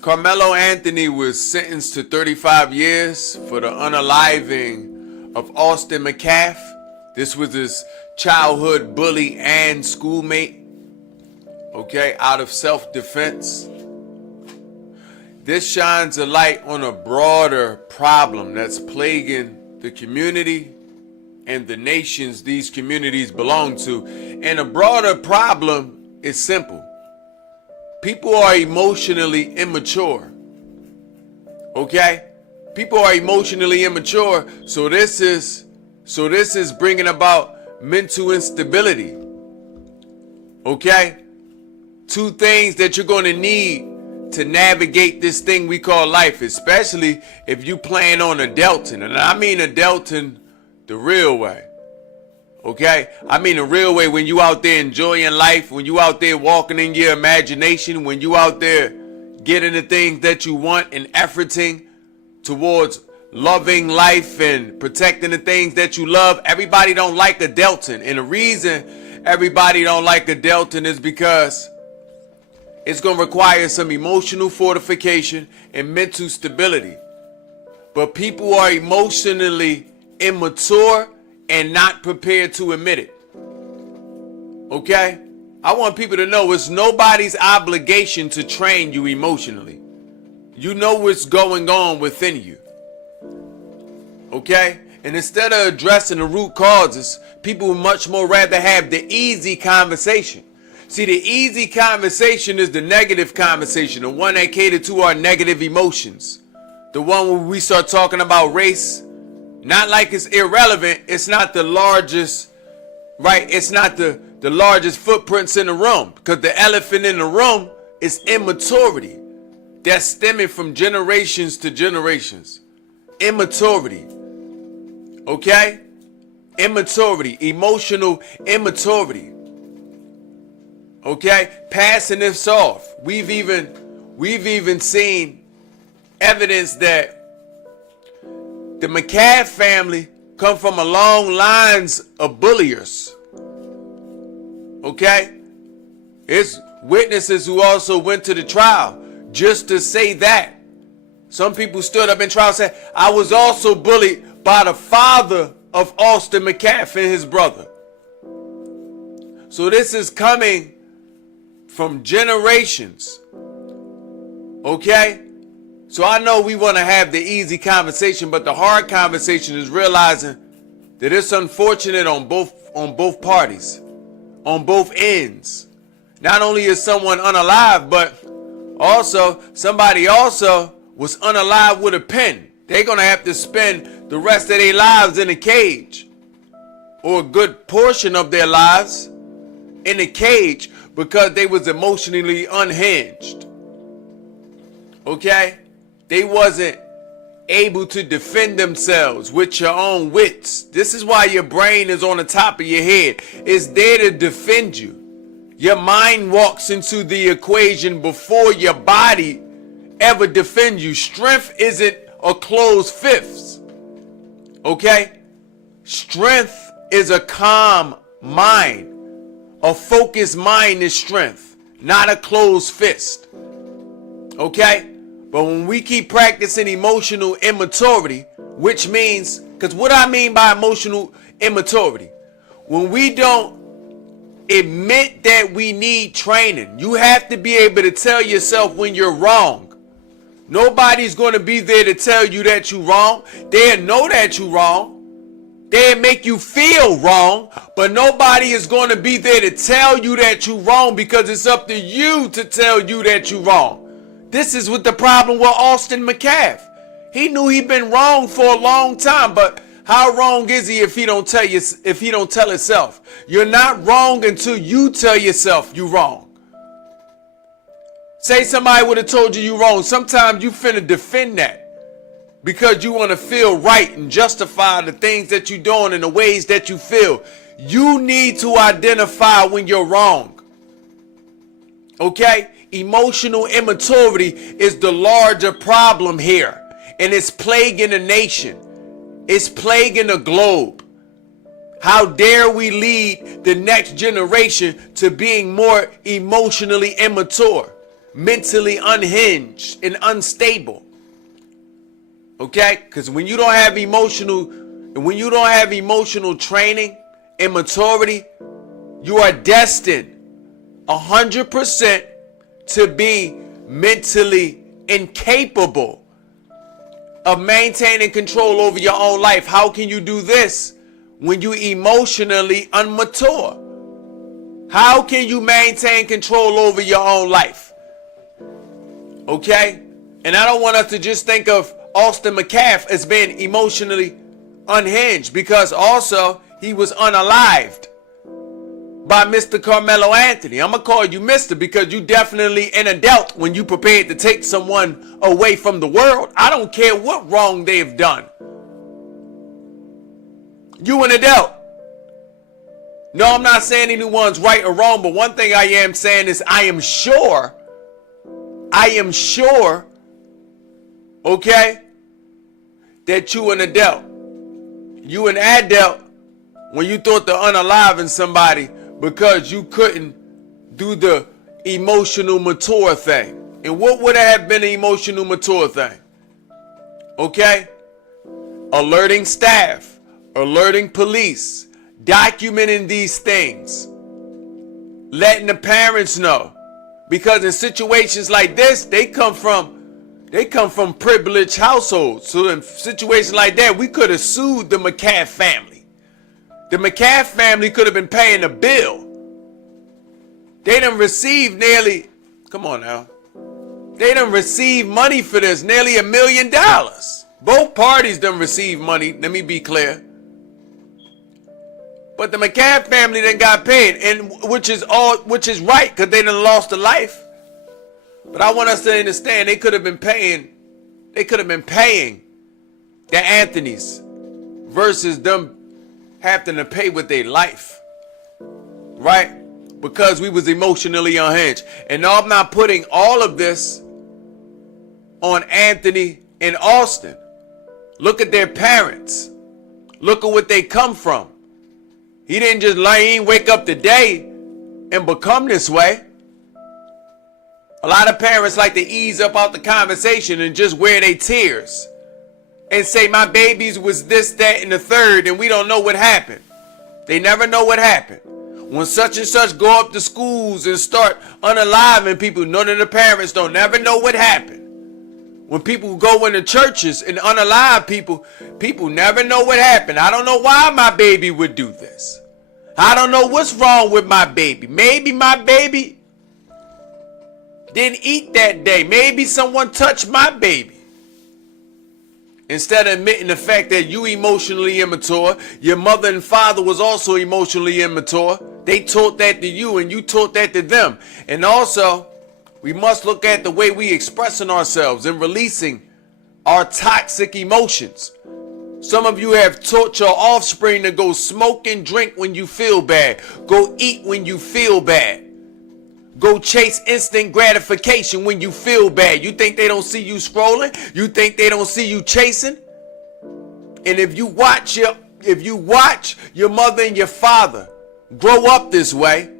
Karmelo Anthony was sentenced to 35 years for the unaliving of Austin Metcalf. This was his childhood bully and schoolmate, okay, out of self-defense. This shines a light on a broader problem that's plaguing the community and the nations these communities belong to. And a broader problem is simple. People are emotionally immature. Okay? People are emotionally immature, so this is bringing about mental instability. Okay? Two things that you're going to need to navigate this thing we call life, especially if you plan on adulting. And I mean adulting the real way. Okay? I mean the real way, when you out there enjoying life, when you out there walking in your imagination, when you out there getting the things that you want and efforting towards loving life and protecting the things that you love. Everybody don't like adulting. And the reason everybody don't like adulting is because it's going to require some emotional fortification and mental stability. But people are emotionally immature and not prepared to admit it. Okay? I want people to know it's nobody's obligation to train you emotionally. You know what's going on within you. Okay? And instead of addressing the root causes, people would much more rather have the easy conversation. See, the easy conversation is the negative conversation, the one that catered to our negative emotions. The one where we start talking about race. Not like it's irrelevant. It's not the largest, right? It's not the largest footprints in the room. Because the elephant in the room is immaturity. That's stemming from generations to generations. Immaturity. Okay? Immaturity. Emotional immaturity. Okay? Passing this off. We've even seen evidence that the Metcalf family come from a long lines of bulliers. Okay? It's witnesses who also went to the trial just to say that. Some people stood up in trial and said, I was also bullied by the father of Austin Metcalf and his brother. So this is coming from generations. Okay? So I know we want to have the easy conversation, but the hard conversation is realizing that it's unfortunate on both parties, on both ends. Not only is someone unalive, but also somebody also was unalive with a pen. They're going to have to spend the rest of their lives in a cage, or a good portion of their lives in a cage, because they was emotionally unhinged. Okay? They wasn't able to defend themselves with your own wits. This is why your brain is on the top of your head. It's there to defend you. Your mind walks into the equation before your body ever defends you. Strength isn't a closed fist. Okay? Strength is a calm mind. A focused mind is strength, not a closed fist. Okay? But when we keep practicing emotional immaturity, which means, because what I mean by emotional immaturity, when we don't admit that we need training, you have to be able to tell yourself when you're wrong. Nobody's going to be there to tell you that you're wrong. They'll know that you're wrong. They'll make you feel wrong, but nobody is going to be there to tell you that you're wrong, because it's up to you to tell you that you're wrong. This is what the problem with Austin Metcalf. He knew he'd been wrong for a long time, but how wrong is he if he don't tell you, if he don't tell himself? You're not wrong until you tell yourself you're wrong. Say somebody would have told you you're wrong. Sometimes you finna defend that because you want to feel right and justify the things that you're doing in the ways that you feel. You need to identify when you're wrong. Okay? Emotional immaturity is the larger problem here, and it's plaguing the nation. It's plaguing the globe. How dare we lead the next generation to being more emotionally immature? mentally unhinged and unstable. Okay? Because when you don't have emotional training and maturity, you are destined 100% to be mentally incapable of maintaining control over your own life. How can you do this when you emotionally immature? How can you maintain control over your own life? Okay? And I don't want us to just think of Austin Metcalf as being emotionally unhinged, because also he was unalived by Mr. Karmelo Anthony. I'm going to call you Mr. because you definitely an adult when you prepared to take someone away from the world. I don't care what wrong they've done. You an adult. No, I'm not saying anyone's right or wrong, but one thing I am saying is I am sure, okay, that you an adult. You an adult when you thought to unaliving somebody because you couldn't do the emotional mature thing. And what would have been an emotional mature thing? Okay? Alerting staff, alerting police, documenting these things, letting the parents know. Because in situations like this, they come from privileged households. So in situations like that, we could have sued the Metcalf family. The Metcalf family could have been paying a bill. They done received nearly, come on now. They done received money for this, nearly $1 million. Both parties done received money, let me be clear. But the Metcalf family done got paid, and which is right, because they done lost a life. But I want us to understand they could have been paying the Anthonys versus them having to pay with their life. Right? Because we was emotionally unhinged. And no, I'm not putting all of this on Anthony and Austin. Look at their parents. Look at what they come from. He didn't wake up today and become this way. A lot of parents like to ease up out the conversation and just wear their tears and say my babies was this, that, and the third, and we don't know what happened. They never know what happened. When such and such go up to schools and start unaliving people, none of the parents don't never know what happened. When people go into churches and unalive people, people never know what happened. I don't know why my baby would do this. I don't know what's wrong with my baby. Maybe my baby didn't eat that day. Maybe someone touched my baby. Instead of admitting the fact that you emotionally immature, your mother and father was also emotionally immature. They taught that to you and you taught that to them. And also, we must look at the way we expressing ourselves and releasing our toxic emotions. Some of you have taught your offspring to go smoke and drink when you feel bad. Go eat when you feel bad. Go chase instant gratification when you feel bad. You think they don't see you scrolling? You think they don't see you chasing? And if you watch your mother and your father grow up this way,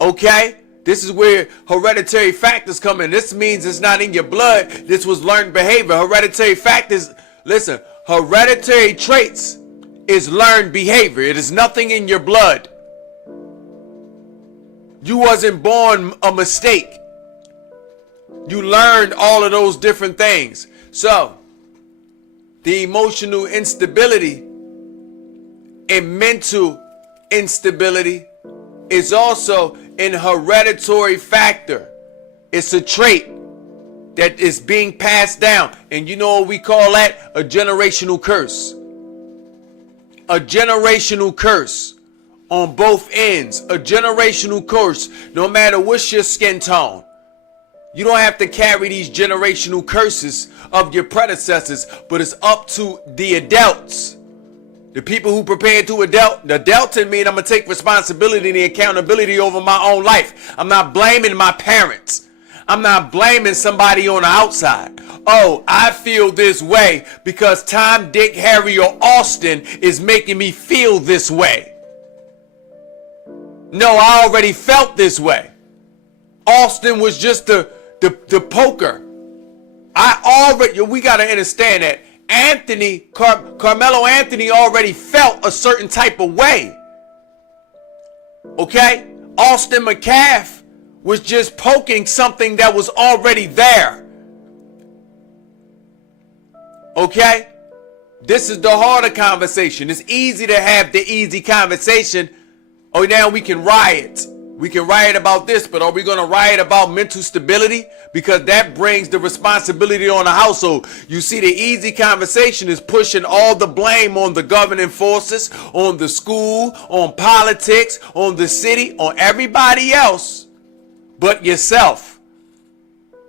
okay? This is where hereditary factors come in. This means it's not in your blood. This was learned behavior. Hereditary factors, listen, hereditary traits is learned behavior. It is nothing in your blood. You wasn't born a mistake. You learned all of those different things. So, the emotional instability and mental instability is also an hereditary factor. It's a trait that is being passed down. And you know what we call that? A generational curse. A generational curse. On both ends, a generational curse, no matter what's your skin tone. You don't have to carry these generational curses of your predecessors, but it's up to the adults. The people who prepare to adult. The adult in me, and I'm going to take responsibility and accountability over my own life. I'm not blaming my parents. I'm not blaming somebody on the outside. Oh, I feel this way because Tom, Dick, Harry, or Austin is making me feel this way. No, I already felt this way. Austin was just the the poker. We got to understand that Karmelo Anthony already felt a certain type of way. Okay? Austin Metcalf was just poking something that was already there. Okay? This is the harder conversation. It's easy to have the easy conversation. Oh, now we can riot. We can riot about this, but are we going to riot about mental stability? Because that brings the responsibility on the household. You see, the easy conversation is pushing all the blame on the governing forces, on the school, on politics, on the city, on everybody else but yourself.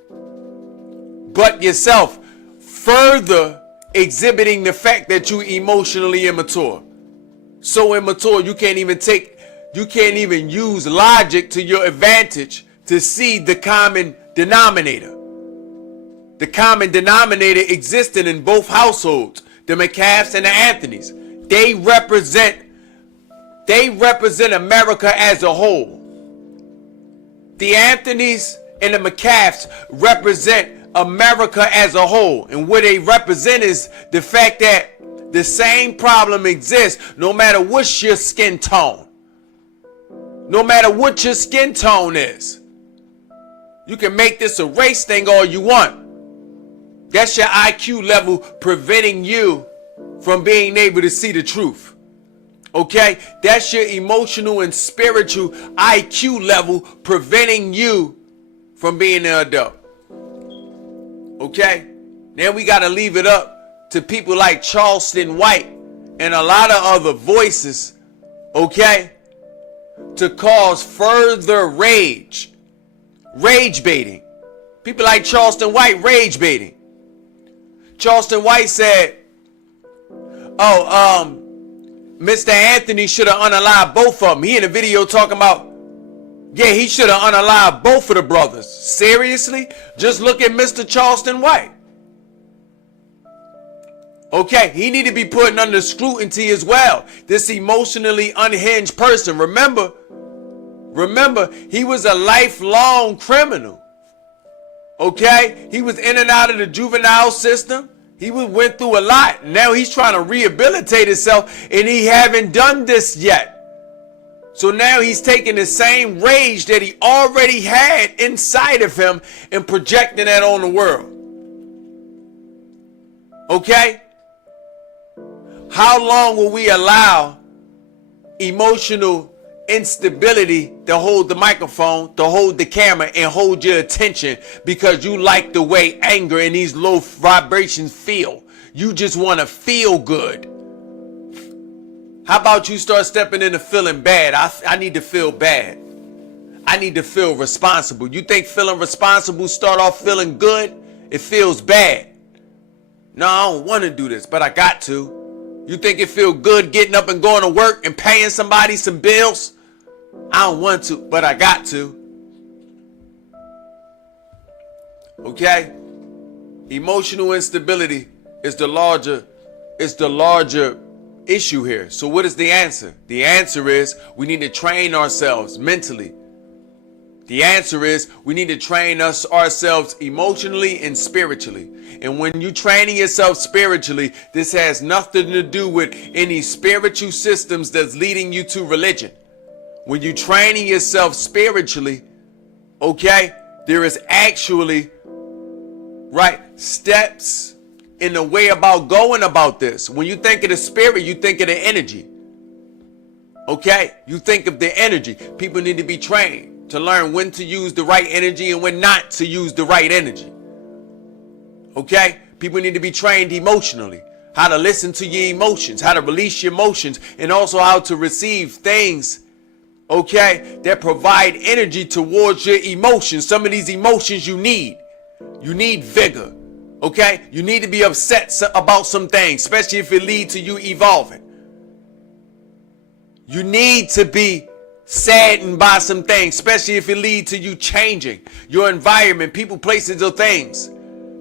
But yourself. Further exhibiting the fact that you're emotionally immature. So immature, you can't even use logic to your advantage to see the common denominator. The common denominator existing in both households, the Metcalfs and the Anthonys. They represent America as a whole. The Anthonys and the Metcalfs represent America as a whole. And what they represent is the fact that the same problem exists no matter what's your skin tone. No matter what your skin tone is. You can make this a race thing all you want. That's your IQ level preventing you from being able to see the truth. Okay? That's your emotional and spiritual IQ level preventing you from being an adult. Okay? Now we got to leave it up to people like Charleston White and a lot of other voices, okay, to cause further rage baiting. People like Charleston White rage baiting. Charleston White said, Mr. Anthony should have unalived both of them. He in a video talking about, yeah, he should have unalived both of the brothers. Seriously? Just look at Mr. Charleston White. Okay, he need to be put under scrutiny as well. This emotionally unhinged person. Remember, he was a lifelong criminal. Okay? He was in and out of the juvenile system. He went through a lot. Now he's trying to rehabilitate himself, and he haven't done this yet. So now he's taking the same rage that he already had inside of him and projecting that on the world. Okay? How long will we allow emotional instability to hold the microphone, to hold the camera, and hold your attention because you like the way anger and these low vibrations feel? You just want to feel good. How about you start stepping into feeling bad? I need to feel bad. I need to feel responsible. You think feeling responsible start off feeling good? It feels bad. No, I don't want to do this, but I got to. You think it feel good getting up and going to work and paying somebody some bills? I don't want to, but I got to. Okay? Emotional instability is the larger issue here. So what is the answer? The answer is we need to train ourselves mentally. The answer is we need to train ourselves emotionally and spiritually. And when you're training yourself spiritually, this has nothing to do with any spiritual systems that's leading you to religion. When you're training yourself spiritually, okay, there is actually, steps in the way about going about this. When you think of the spirit, you think of the energy. Okay? You think of the energy. People need to be trained to learn when to use the right energy and when not to use the right energy. Okay? People need to be trained emotionally. How to listen to your emotions, how to release your emotions, and also how to receive things, okay, that provide energy towards your emotions. Some of these emotions you need. You need vigor. Okay? You need to be upset about some things, especially if it leads to you evolving. You need to be saddened by some things, especially if it leads to you changing your environment, people, places, or things.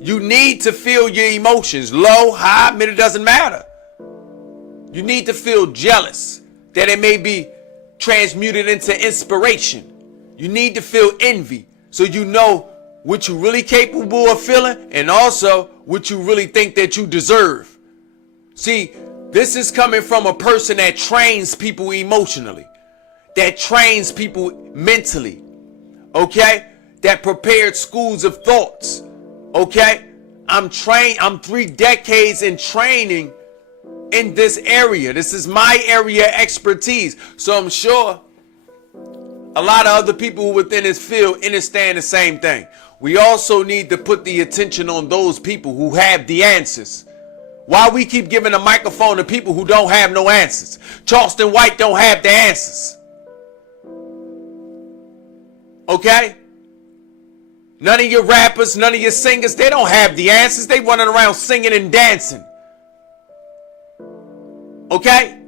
You need to feel your emotions, low, high, mid, it doesn't matter. You need to feel jealous, that it may be transmuted into inspiration. You need to feel envy, so you know what you really capable of feeling, and also what you really think that you deserve. See, this is coming from a person that trains people emotionally, that trains people mentally, okay? That prepared schools of thoughts, okay? I'm 3 decades in training in this area. This is my area of expertise. So I'm sure a lot of other people within this field understand the same thing. We also need to put the attention on those people who have the answers. Why we keep giving a microphone to people who don't have no answers? Charleston White don't have the answers. Okay? None of your rappers, none of your singers, they don't have the answers. They running around singing and dancing. Okay?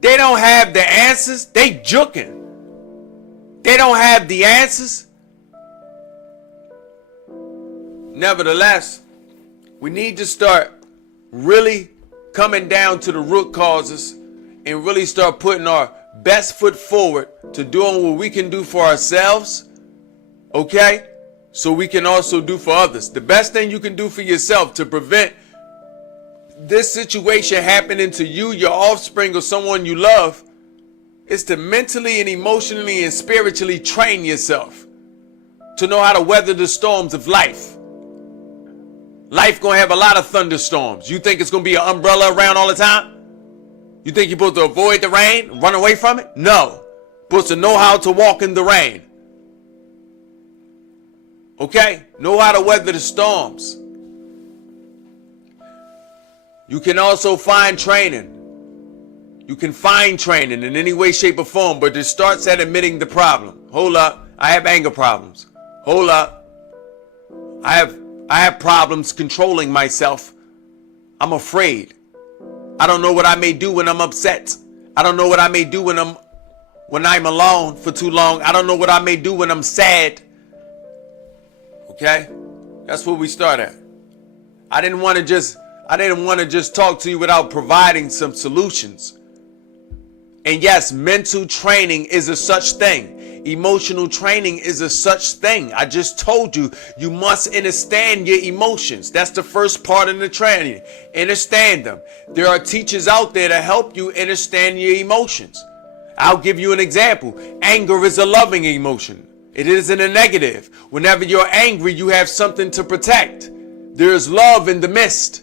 They don't have the answers. They juking. They don't have the answers. Nevertheless, we need to start really coming down to the root causes and really start putting our best foot forward to doing what we can do for ourselves, okay? So we can also do for others. The best thing you can do for yourself to prevent this situation happening to you, your offspring, or someone you love is to mentally and emotionally and spiritually train yourself to know how to weather the storms of life. Life gonna have a lot of thunderstorms. You think it's gonna be an umbrella around all the time? You think you're supposed to avoid the rain, run away from it? No. You're supposed to know how to walk in the rain. Okay? Know how to weather the storms. You can also find training. You can find training in any way, shape, or form, but it starts at admitting the problem. Hold up. I have anger problems. Hold up. I have problems controlling myself. I'm afraid. I don't know what I may do when I'm upset. I don't know what I may do when I'm alone for too long. I don't know what I may do when I'm sad. Okay? That's where we start at. I didn't want to just talk to you without providing some solutions. And yes, mental training is a such thing. Emotional training is a such thing. I just told you, you must understand your emotions. That's the first part of the training. Understand them. There are teachers out there to help you understand your emotions. I'll give you an example. Anger is a loving emotion. It isn't a negative. Whenever you're angry, you have something to protect. There's love in the midst.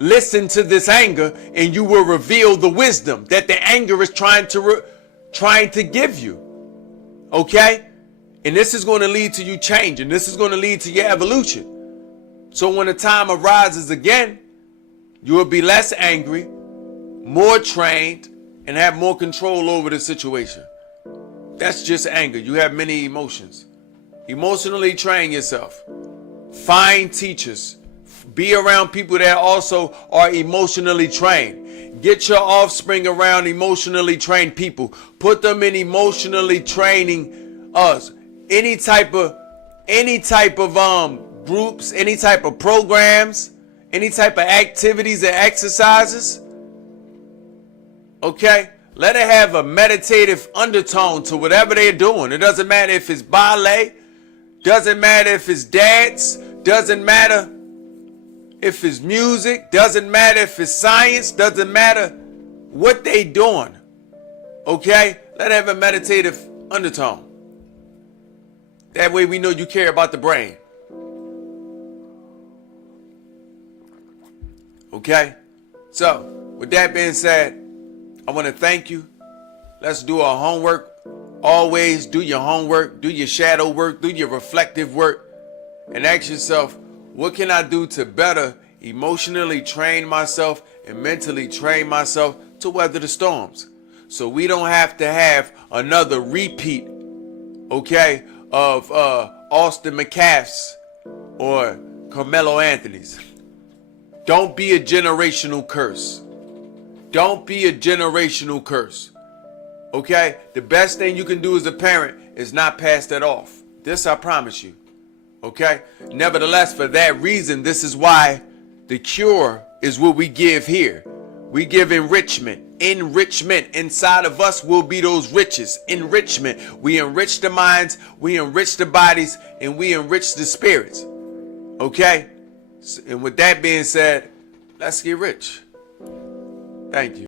Listen to this anger and you will reveal the wisdom that the anger is trying to give you. Okay? And this is going to lead to you changing. This is going to lead to your evolution. So when the time arises again, you will be less angry, more trained, and have more control over the situation. That's just anger. You have many emotions. Emotionally train yourself. Find teachers. Be around people that also are emotionally trained. Get your offspring around emotionally trained people. Put them in emotionally training us. Any type of groups, any type of programs, any type of activities and exercises. Okay? Let it have a meditative undertone to whatever they're doing. It doesn't matter if it's ballet, doesn't matter if it's dance, doesn't matter if it's music, doesn't matter if it's science, doesn't matter what they doing. Okay? Let it have a meditative undertone. That way we know you care about the brain. Okay? So, with that being said, I want to thank you. Let's do our homework. Always do your homework, do your shadow work, do your reflective work, and ask yourself, what can I do to better emotionally train myself and mentally train myself to weather the storms? So we don't have to have another repeat, okay, of Austin Metcalf's or Karmelo Anthony's. Don't be a generational curse. Don't be a generational curse. Okay? The best thing you can do as a parent is not pass that off. This I promise you. Okay? Nevertheless, for that reason, this is why the cure is what we give here. We give enrichment. enrichment. Inside of us will be those riches. Enrichment. We enrich the minds, we enrich the bodies, and we enrich the spirits. Okay? And with that being said, let's get rich. Thank you.